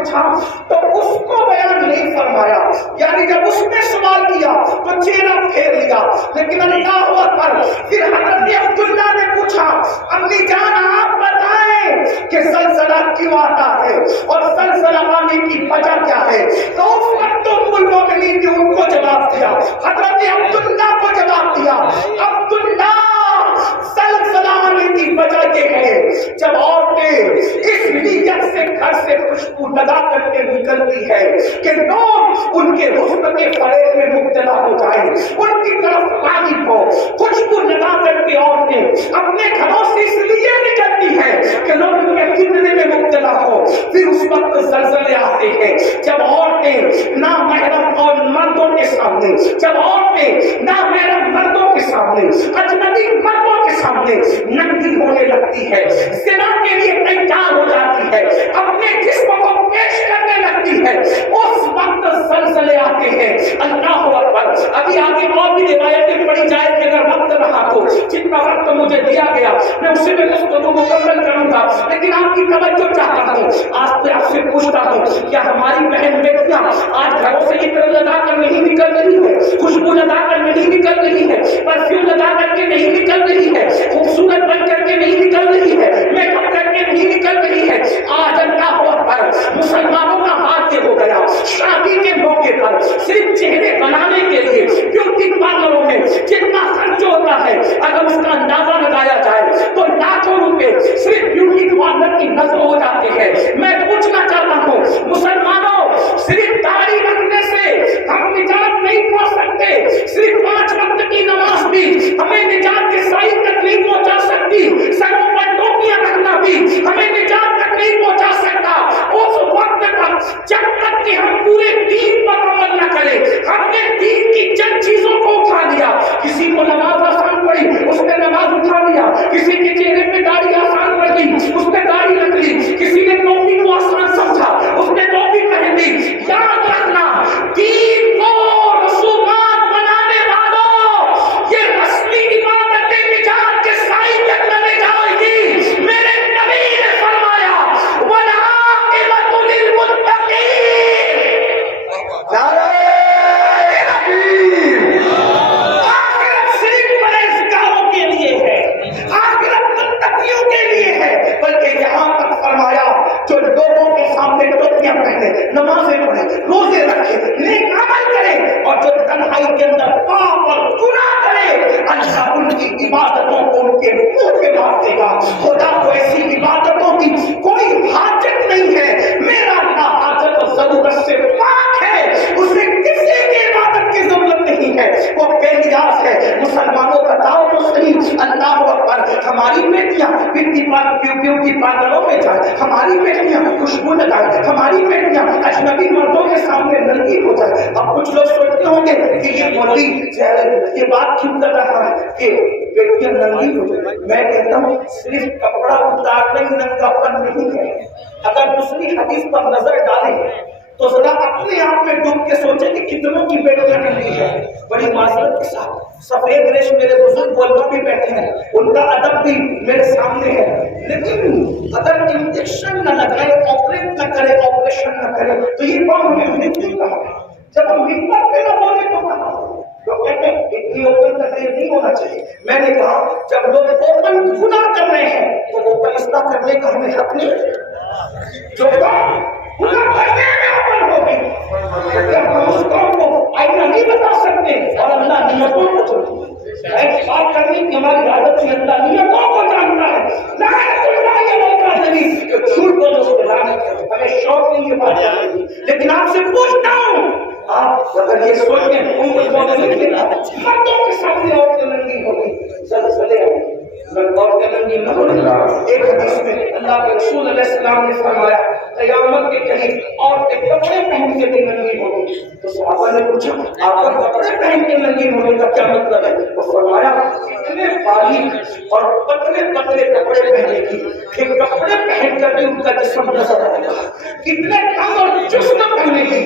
پوچھا تو اس کو بیان نہیں فرمایا، یعنی جب اس نے سوال کیا تو چہرہ پھیر لیا، لیکن اللہ اکبر پھر حضرت عبداللہ نے پوچھا امی جان آپ بتائیں کہ زلزلہ کیوں آتا ہے اور زلزلہ آنے کی وجہ کیا ہے؟ تو اس وقت ام المؤمنین نے ان کو جواب دیا، حضرت عبداللہ کو جواب دیا، عبداللہ زلزلہ آنے کی وجہ یہ ہے جب عورتیں اس نیت سے گھر سے خوشبو لگا کر کے نکلتی ہے کہ لوگ ان کے حسن کے فریب میں مبتلا ہو جائیں، ان کی طرف راغب ہو، خوشبو لگا کر کے عورتیں اپنے گھروں سے اس لیے نکلتی ہے کہ لوگ ان کے فتنے میں مبتلا ہو۔ پھر اس وقت زلزلے آتے ہیں جب عورتیں نامحرم اور مردوں کے سامنے، جب عورتیں نامحرم مردوں کے سامنے، اجنبی مردوں کے سامنے ننگی ہونے لگتی ہے، زنا کے لیے تیار ہو جاتی ہے، اپنے جسم کو پیش کرنے لگتی ہے، اس وقت زلزلے آتے ہیں۔ اللہ اکبر، ابھی آگے اور بھی روایتیں پڑھی جائے کہ اگر وقت رہا تو جتنا وقت مجھے دیا گیا میں اسی میں گفتگو مکمل کروں گا، لیکن آپ کی توجہ چاہتا ہوں، آج میں آپ سے پوچھتا ہوں کیا ہماری بہن بیٹیاں آج گھروں سے عطر لگا کر نہیں نکل رہی ہے، خوشبو لگا کر نہیں نکل رہی ہے، پرفیوم لگا کر کے نہیں نکل رہی ہے، خوبصورت بن کر کے نہیں نکل رہی ہے، میک اپ کر کے نہیں نکل رہی ہے؟ آج اللہ اکبر مسلمانوں کا ہاتھ یہ ہو گیا، شادی کے موقع پر صرف چہرے بنانے کے لیے بیوٹی پارلروں میں جتنا خرچ ہوتا ہے اگر اس کا اندازہ لگایا جائے تو لاکھوں روپے صرف بیوٹی پارلر کی نظر ہو جاتے ہیں۔ میں پوچھنا چاہتا ہوں مسلمانوں، صرف داڑھی رکھنے سے ہم نجات نہیں پا سکتے، صرف 5 وقت کی نماز بھی ہمیں نجات کے سائے تک نہیں پہنچا سکتی، سروں پر ٹوپیاں رکھنا بھی ہمیں نجات تک نہیں پہنچا سکتا۔ اس وقت تک جب تک کہ ہم پورے دین پر عمل نہ کریں، ہم نے دین کی چند چیزوں کو اٹھا لیا، کسی کو نماز آسان پڑی اس نے نماز اٹھا لیا، کسی کے چہرے پہ داڑھی آسان پڑ گئی اس نے داڑھی رکھ لی، کسی نے ٹوپی کو آسان سمجھا اس نے ٹوپی پہن لی۔ یاد رکھنا دین کو رسومات بنانے والوں، یہ رسمی عبادتیں نجات کے سائے تک نہ لے جائے گی۔ میرے نبی نے فرمایا والعاقبۃ للمتقین، نعرہ تکبیر، آخرت صرف پرہیزگاروں کے لیے ہے، آخرت متقیوں کے لیے ہے، بلکہ یہاں تک فرمایا جو لوگوں کے سامنے ٹوپیاں پہنے، نمازیں پڑھے، روزے رکھے، نیک عمل کرے، اور جو تنہائی کے اندر پاپ اور گناہ کرے، اللہ ان کی عبادتوں کو ان کے منہ پہ مار دے گا۔ خدا کو ایسی عبادتوں کی کوئی حاجت نہیں ہے، میرا اللہ حاجت اور ضرورت سے پاک ہے، اسے کسی کی عبادت کی ضرورت نہیں ہے، وہ بے نیاز ہے۔ مسلمانوں کا دعو تو صحیح، اللہ اکبر، ہماری بیٹیاں بیوٹی پارلروں میں جائیں، ہماری بیٹیاں خوشبو لگائیں، ہماری بیٹیاں اجنبی مردوں کے سامنے ننگی ہو جائیں۔ اب کچھ لوگ سوچتے ہوں گے کہ یہ مولوی یہ بات کیوں کر رہا ہے کہ بیٹیاں ننگی ہو جائیں؟ میں کہتا ہوں صرف کپڑا اتارنا ہی ننگا پن نہیں ہے۔ اگر دوسری حدیث پر نظر ڈالیں تو ذرا اپنے آپ میں ڈوب کے سوچیں کہ کتنوں کی بیٹیاں ننگی ہیں۔ بڑی معذرت کے ساتھ سفید ریش میرے بزرگ بولوں بھی بیٹھے ہیں، ان کا ادب بھی میرے سامنے ہے، لیکن اگر انجیکشن نہ لگائے، آپریٹ نہ کرے، آپریشن نہ کرے تو یہ کام ہمیں نہیں کہا۔ جب ہم ہمت پہ نہ بولے تو کہا لوگ کہتے ہیں اتنی اوپن تقریر نہیں ہونا چاہیے۔ میں نے کہا جب لوگ اوپن گناہ کر رہے ہیں تو اوپن اصلاح کرنے کا ہمیں حق نہیں ہے۔ جو گناہ کرنے میں اوپن ہوگی ہم اس قوم کو آئینہ نہیں بتا سکتے، اور اللہ نیتوں کو چھوڑتا ہے۔ ایک بات کرنے کی ہماری عادت سے اللہ نیتوں کو جانتا ہے۔ لعنت اللہ یہ موقع نہیں کہ جھوٹ بولو اس کے لعنت، ہمیں شوق نہیں یہ بات جاننے کی، لیکن آپ سے پوچھتا ہوں آپ اگر یہ سوچتے ہیں ان کو مردوں کے سامنے عورتیں ننگی ہوگی، زلزلے ہوگی، عورتیں ننگی نہ ہوگی۔ ایک حدیث میں اللہ کے رسول علیہ السلام نے فرمایا قیامت کے قریب عورتیں کپڑے پہن کے بھی ننگی ہوگی۔ تو صحابہ نے پوچھا آپ کا کپڑے پہن کے ننگی ہونے کا کیا مطلب ہے؟ تو فرمایا اتنے باریک اور پتلے پتلے کپڑے پہنے گی کہ کپڑے پہن کر بھی ان کا جسم نظر آئے گا، کتنے کم اور چست پہنے گی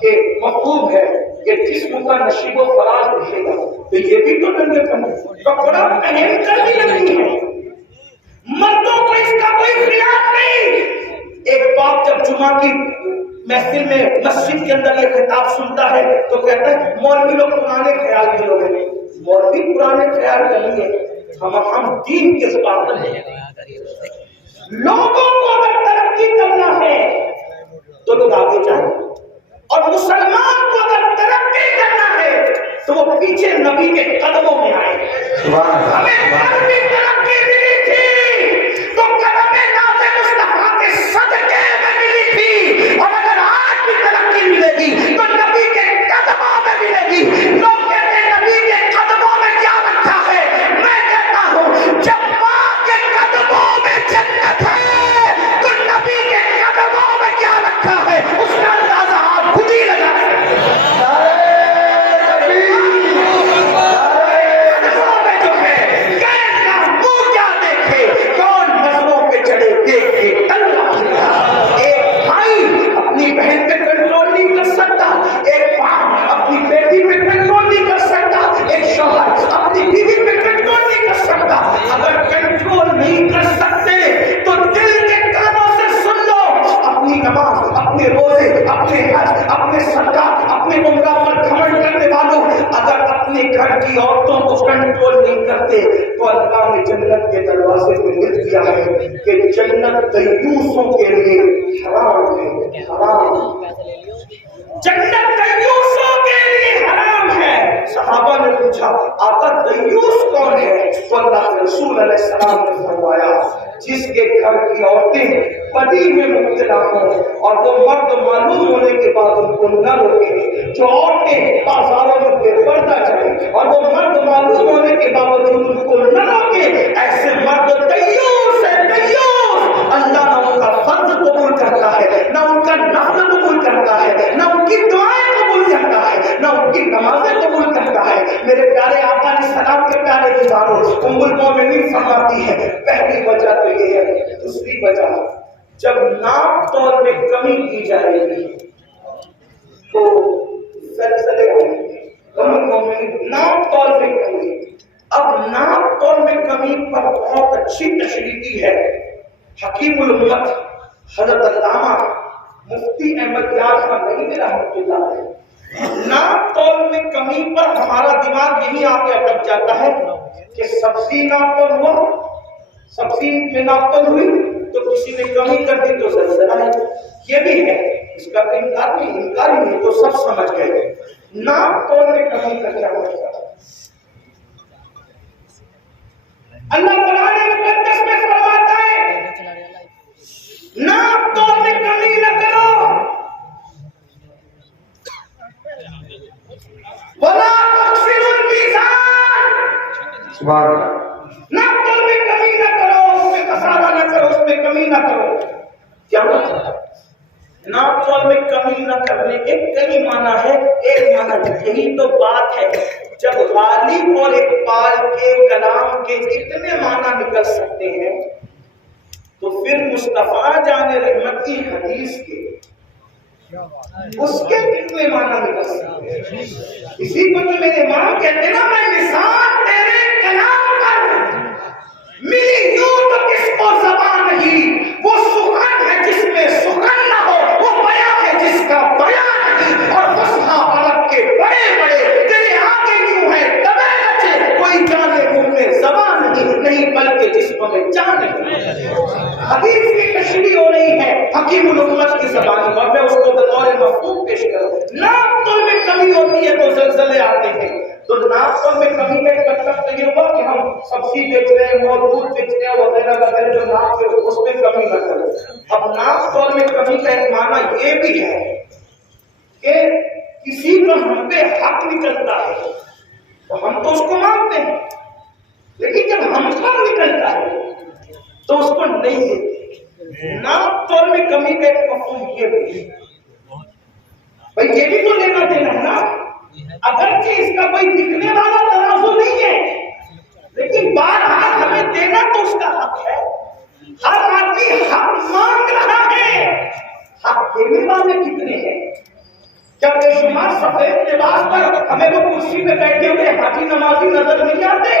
کہ مفہوم ہے کہ جسم کا نشیب و فراز دکھے گا۔ تو یہ بھی تو ننگے پن ہے، کپڑا پہن کر بھی ننگی ہے۔ مردوں کو اس کا کوئی خیال نہیں، ایک باپ جب جمعہ کی محفل میں مسجد کے اندر یہ خطاب سنتا ہے تو کہتا ہے مولوی لوگ پرانے خیال کے لوگ ہیں. مولوی پرانے خیال کا نہیں ہے، ہم دین کے پابند ہیں. لوگوں کو اگر ترقی کرنا ہے تو لوگ آگے جائیں، اور مسلمان کو اگر ترقی کرنا ہے تو وہ پیچھے نبی کے قدموں میں آئے. ہمیں نبی ترقی ملی تھی تو قدم ناز مصطفیٰ کے صدقے میں ملی تھی، اور اگر آج بھی ترقی ملے گی تو نبی کے قدموں میں ملے گی. لوگ کہتے ہیں نبی کے قدموں میں کیا رکھا ہے، میں کہتا ہوں جب ماں کے قدموں میں جنت ہے تو نبی کے قدموں میں کیا رکھا ہے اس کا اندازہ آپ خود ہی لگا سکتے ہیں. بہن پہ کنٹرول نہیں کر سکتا، ایک باپ اپنی بیٹی پہ کنٹرول نہیں کر سکتا، ایک شوہر اپنی بیوی پہ کنٹرول نہیں کر سکتا. اگر کنٹرول نہیں کر سکتے تو دل کے کانوں سے سن لو، اپنی نماز، اپنے روزے، اپنے حج، اپنے صدقہ، اپنے عمرہ پر گھمنڈ کرنے والوں اگر اپنے گھر کی عورتوں کو کنٹرول نہیں کرتے تو اللہ نے جنت کے دروازے کو لکھ دیا ہے کہ جنت دیوسوں کے لیے حرام ہے. حرام، جنت دیوسوں کے لیے حرام ہے. صحابہ نے پوچھا آقا دیوس کون ہے؟ تو اللہ کے رسول علیہ السلام نے فرمایا جس کے گھر کی عورتیں بدی میں مبتلا ہوں اور وہ مرد معلوم ہونے کے بعد ان کو نہ روکے. جو عورتیں بازاروں میں بے پردہ جائیں اور وہ مرد معلوم ہونے کے باوجود ان کو نہ روکے، ایسے مرد دیوس ہے. دیوس اللہ نہ ان کا فرض قبول کرتا ہے، نہ ان کا نفل قبول کرتا ہے، نہ ان کی دعائیں قبول کرتا ہے، نہ ان کی نمازیں قبول کرتا ہے. میرے پیارے آقا علیہ السلام کے پیارے دیواروں ام المومنین فرماتی ہے پہلی وجہ تو یہ ہے. دوسری وجہ جب ناپ طور میں کمی کی جائے گی تو زلزلے آئیں گے. ام المومنین ناپ طور میں کمی. اب ناپ طور میں کمی پر بہت اچھی تشریح دی ہے حکیم الامت حضرت علامہ مفتی احمد یار خان نئی رحمۃ اللہ علیہ. ناپ تول میں کمی پر ہمارا دماغ یہی آ کے اٹک جاتا ہے کہ سبزی ناپ تول ہوا، سبزی میں ناپ تول ہوئی تو کسی نے کمی کر دی تو زلزلہ ہے. یہ بھی ہے، اس کا انکار ہی نہیں، تو سب سمجھ گئے. ناپ تول میں کمی کا کیا ہوگا؟ اللہ قرآن مقدس میں فرماتا ہے ناپ تول میں کمی نہ کرو، وَلَا تُخْسِرُوا الْمِيزَانَ. ناپ تول میں کمی نہ کرو، اس میں کسادہ نہ کرو، اس میں کمی نہ کرو. کیا مطلب؟ ناپ تول میں کمی نہ کرنے کے کئی معنی ہے. ایک معنی یہی تو بات ہے جب غالب اور اقبال کے کلام کے اتنے معنی نکل سکتے ہیں تو پھر مصطفیٰ جان رحمت کی حدیث کے اس کے کتنے معنی نکل سکتے ہیں. اسی کو تو میرے امام کہتے ہیں نا میں نثار تیرے کلام پر ملی یوں تو کس کو زبان نہیں، وہ سخن ہے جس میں سخن نہ ہو، وہ بیان ہے جس کا بیان نہیں. اور فصحا عرب کے بڑے بڑے تیرے آگے کیوں ہے دبے بچے، کوئی جانے منہ میں زبان نہیں بلکہ جسم میں جان نہیں. حدیث کی تشریح ہو رہی ہے حکیم الامت کی زبان پر، میں اس کو بطور مفہوم پیش کروں. ناپ تول میں کمی ہوتی ہے تو زلزلے آتے ہیں. تو ناپ تول میں کمی کا ایک مطلب تو یہ ہوا کہ ہم سبزی بیچ رہے ہیں اور دودھ بیچ رہے ہیں وغیرہ وغیرہ جو ناپ کے اس میں کمی نہ کرو. اب ناپ تول میں کمی کا ایک معنی یہ بھی ہے کہ کسی کا ہم پہ حق نکلتا ہے تو ہم تو اس کو مانتے ہیں، لیکن جب ہم پر نکلتا ہے تو اس کو نہیں دیتے. ناپ تول میں کمی کا ایک مفہوم یہ بھی ہے بھائی یہ بھی تو لینا دینا ہے نا. اگرچہ اس کا کوئی دکھنے والا ترازو نہیں ہے لیکن بہرحال ہمیں دینا تو اس کا حق ہے. ہر آدمی حق مانگ رہا ہے، حق دینے والے کتنے ہیں؟ جب بے شمار سفید لباس پر ہمیں وہ کرسی پہ بیٹھے ہوئے حاجی نمازی نظر نہیں آتے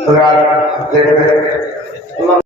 حضرات دیکھ رہے ہیں